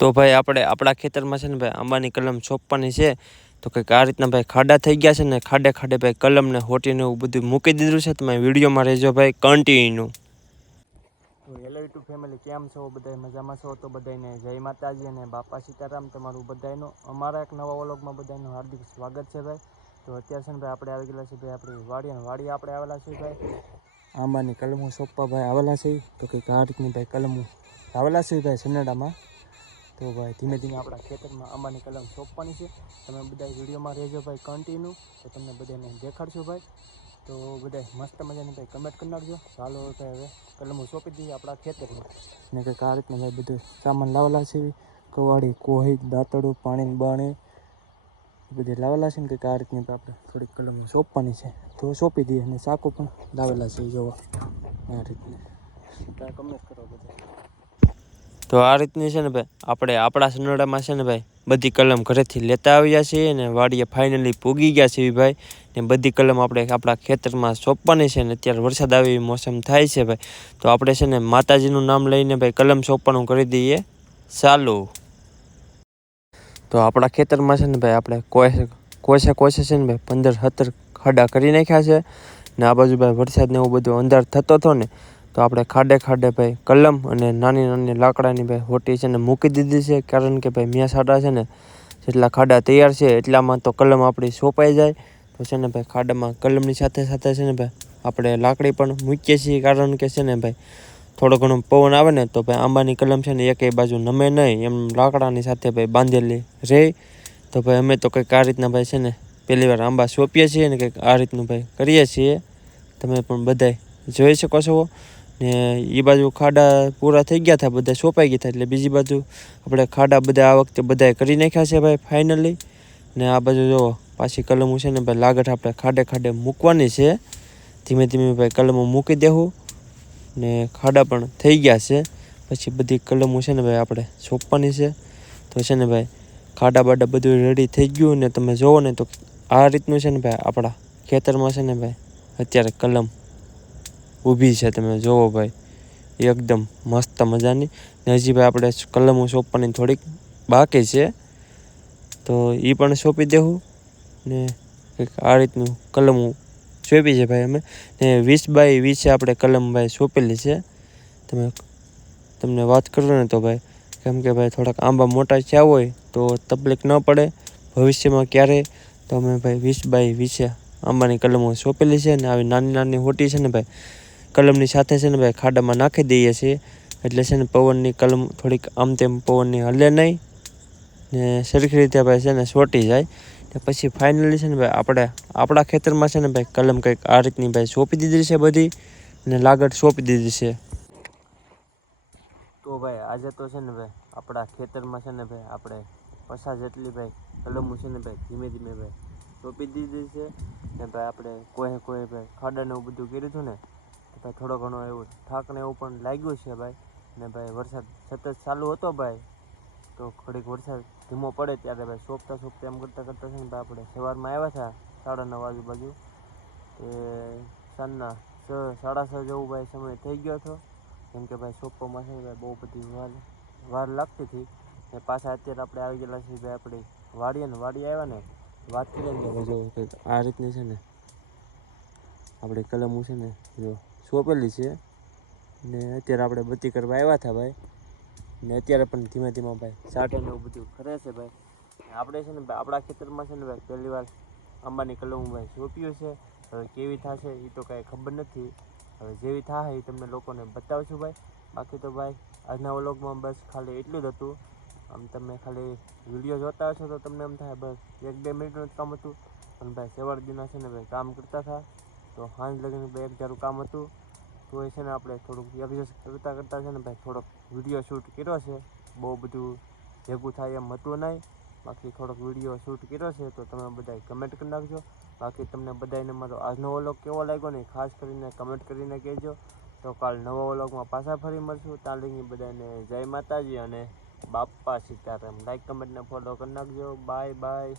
તો ભાઈ આપણે આપણા ખેતરમાં છે ને ભાઈ આંબાની કલમ સોંપવાની છે તો કંઈક આ રીતના ભાઈ ખાડા થઈ ગયા છે ને ખાડે ખાડે ભાઈ કલમને હોટીને એવું બધું મૂકી દીધું છે. તમે વિડીયોમાં રહેજો ભાઈ કન્ટિન્યુ. તો હેલો યુટ્યુબ ફેમિલી, કેમ છો બધા? મજામાં છો? તો બધાને જય માતાજી અને બાપા સીતારામ. તમારું બધાનું અમારા એક નવા વ્લોગમાં બધાનું હાર્દિક સ્વાગત છે ભાઈ. તો અત્યારે છે ને ભાઈ આપણે આવી ગયેલા છે ભાઈ આપણી વાડી આપણે આવેલા છે ભાઈ આંબાની કલમો સોંપવા ભાઈ આવેલા છે. તો કંઈક આ રીતની ભાઈ કલમો આવેલા છે ભાઈ સનેડામાં. તો ભાઈ ધીમે ધીમે આપણા ખેતરમાં આંબાની કલમ સોંપવાની છે. તમે બધા વિડીયોમાં રહેજો ભાઈ કન્ટિન્યુ, તો તમને બધાને દેખાડશું ભાઈ. તો બધા મસ્ત મજાની ભાઈ કમેન્ટ કરી નાખજો. ચાલો ભાઈ હવે કલમો સોંપી દઈએ આપણા ખેતરમાં. ને કંઈક આ રીતના ભાઈ બધું સામાન લાવેલા છે. કવાડી, કોહી, દાંતડું, પાણી બાણી બધે લાવેલા છે ને કંઈક આ રીતની આપણે થોડીક કલમો સોંપવાની છે. તો સોંપી દઈએ. અને સાકો પણ લાવેલા છે જોવા આ રીતની. ત્યાં કમેન્ટ કરો બધા. તો આ રીતની છે ને ભાઈ આપણે આપણા સનોડામાં છે ને ભાઈ બધી કલમ ઘરેથી લેતા આવ્યા છીએ ને વાડીએ ફાઇનલી પૂગી ગયા છે ભાઈ. ને બધી કલમ આપણે આપણા ખેતરમાં સોંપવાની છે. ને અત્યારે વરસાદ આવે એવી મોસમ થાય છે ભાઈ. તો આપણે છે ને માતાજીનું નામ લઈને ભાઈ કલમ સોંપવાનું કરી દઈએ ચાલુ. તો આપણા ખેતરમાં છે ને ભાઈ આપણે કોસે છે ને ભાઈ 15-17 ખાડા કરી નાખ્યા છે. ને આ બાજુ ભાઈ વરસાદને એવું બધું અંધાર થતો હતો ને તો આપણે ખાડે ખાડે ભાઈ કલમ અને નાની નાની લાકડાની ભાઈ હોટી છે ને મૂકી દીધી છે. કારણ કે ભાઈ મેસાડા છે ને જેટલા ખાડા તૈયાર છે એટલામાં તો કલમ આપણી સોંપાઈ જાય. તો છે ને ભાઈ ખાડામાં કલમની સાથે સાથે છે ને ભાઈ આપણે લાકડી પણ મૂકીએ છીએ. કારણ કે છે ને ભાઈ થોડો ઘણો પવન આવે ને તો ભાઈ આંબાની કલમ છે ને એકેય બાજુ નમે નહીં, એમ લાકડાની સાથે ભાઈ બાંધેલી રહે. તો ભાઈ અમે તો કંઈક આ રીતના ભાઈ છે ને પહેલી વાર આંબા સોંપીએ છીએ ને કંઈક આ રીતનું ભાઈ કરીએ છીએ. તમે પણ બધાય જોઈ શકો છો. ને એ બાજુ ખાડા પૂરા થઈ ગયા હતા, બધા સોંપાઈ ગયા હતા. એટલે બીજી બાજુ આપણે ખાડા બધા આ વખતે બધાએ કરી નાખ્યા છે ભાઈ ફાઇનલી. ને આ બાજુ જો પાછી કલમો છે ને ભાઈ લાગટ આપણે ખાડે ખાડે મૂકવાની છે. ધીમે ધીમે ભાઈ કલમો મૂકી દેવું. ને ખાડા પણ થઈ ગયા છે. પછી બધી કલમો છે ને ભાઈ આપણે સોંપવાની છે. તો છે ને ભાઈ ખાડા બાડા બધું રેડી થઈ ગયું. ને તમે જોવો ને તો આ રીતનું છે ને ભાઈ આપણા ખેતરમાં છે ને ભાઈ અત્યારે કલમ ઊભી છે. તમે જોવો ભાઈ એકદમ મસ્ત મજાની. ને હજી ભાઈ આપણે કલમો સોંપવાની થોડીક બાકી છે. તો એ પણ સોંપી દેવું. ને કંઈક આ રીતનું કલમો સોંપી છે ભાઈ અમે. ને 20x20 આપણે કલમ ભાઈ સોંપેલી છે. તમને વાત કરું ને તો ભાઈ કેમ કે ભાઈ થોડાક આંબા મોટા થયા હોય તો તકલીફ ન પડે ભવિષ્યમાં ક્યારે. તો અમે ભાઈ 20x20 આંબાની કલમો સોંપેલી છે. ને આવી નાની નાની હોટી છે ને ભાઈ કલમની સાથે છે ને ભાઈ ખાડામાં નાખી દઈએ છીએ. એટલે છે ને પવનની કલમ થોડીક આમ તેમ પવનની હલે નહીં ને સરખી રીતે ભાઈ છે ને સોટી જાય. ને પછી ફાઇનલી છે ને ભાઈ આપણે આપણા ખેતરમાં છે ને ભાઈ કલમ કંઈક આ રીતની ભાઈ સોંપી દીધી છે બધી. ને લાગટ સોંપી દીધી છે. તો ભાઈ આજે તો છે ને ભાઈ આપણા ખેતરમાં છે ને ભાઈ આપણે 50 જેટલી ભાઈ કલમો છે ને ભાઈ ધીમે ધીમે ભાઈ સોંપી દીધી છે. ને ભાઈ આપણે કોઈ ભાઈ ખાડાને એવું બધું કર્યું હતું ને તો ભાઈ થોડો ઘણો એવું થાક ને એવું પણ લાગ્યું છે ભાઈ. ને ભાઈ વરસાદ સતત ચાલુ હતો ભાઈ. તો ઘડીક વરસાદ ધીમો પડે ત્યારે ભાઈ સોંપતા એમ કરતાં છે ને ભાઈ આપણે સવારમાં આવ્યા હતા 9:30 આજુબાજુ. એ સાંજના 6-6:30 જેવું ભાઈ સમય થઈ ગયો હતો. કેમ કે ભાઈ સોંપવામાં છે ને ભાઈ બહુ બધી વાર લાગતી હતી. ને પાછા અત્યારે આપણે આવી ગયેલા છીએ ભાઈ આપણી વાડી આવ્યા ને વાત કરીએ ને તો જો કંઈક આ રીતની છે ને આપણે કલમો છે ને જો સોંપેલી છે. ને અત્યારે આપણે બત્તી કરવા આવ્યા હતા ભાઈ. ને અત્યારે પણ ધીમે ધીમે ભાઈ સાટને એવું બધું કરે છે ભાઈ. આપણે છે ને ભાઈ આપણા ખેતરમાં છે ને ભાઈ પહેલી વાર આંબાની કલમો ભાઈ સોંપ્યું છે. હવે કેવી થશે એ તો કાંઈ ખબર નથી. હવે જેવી થાય એ તમને લોકોને બતાવશું ભાઈ. બાકી તો ભાઈ આજના વ્લોગમાં બસ ખાલી એટલું જ હતું. આમ તમે ખાલી વિડીયો જોતા હશો તો તમને એમ થાય બસ 1-2 મિનિટનું જ કામ હતું. પણ ભાઈ સવાર દિના છે ને ભાઈ કામ કરતા હતા. તો સાંજ લગીને ભાઈ એક ધારું કામ હતું. તો એ છે ને આપણે થોડુંક એડજસ્ટ કરતાં છે ને ભાઈ થોડોક વિડીયો શૂટ કર્યો છે. બહુ બધું ભેગું થાય એમ હતું નહીં. બાકી થોડોક વિડીયો શૂટ કર્યો છે. તો તમે બધાય કમેન્ટ કરી નાખજો. બાકી તમને બધાને મારો આજનો વ્લોગ કેવો લાગ્યો ને ખાસ કરીને કમેન્ટ કરીને કહેજો. તો કાલ નવા વ્લોગમાં પાછા ફરી મળશું. ત્યાં લગી બધાને જય માતાજી અને બાપા સીતારામ. લાઈક કમેન્ટ ને ફોલો કરી નાખજો. Bye bye.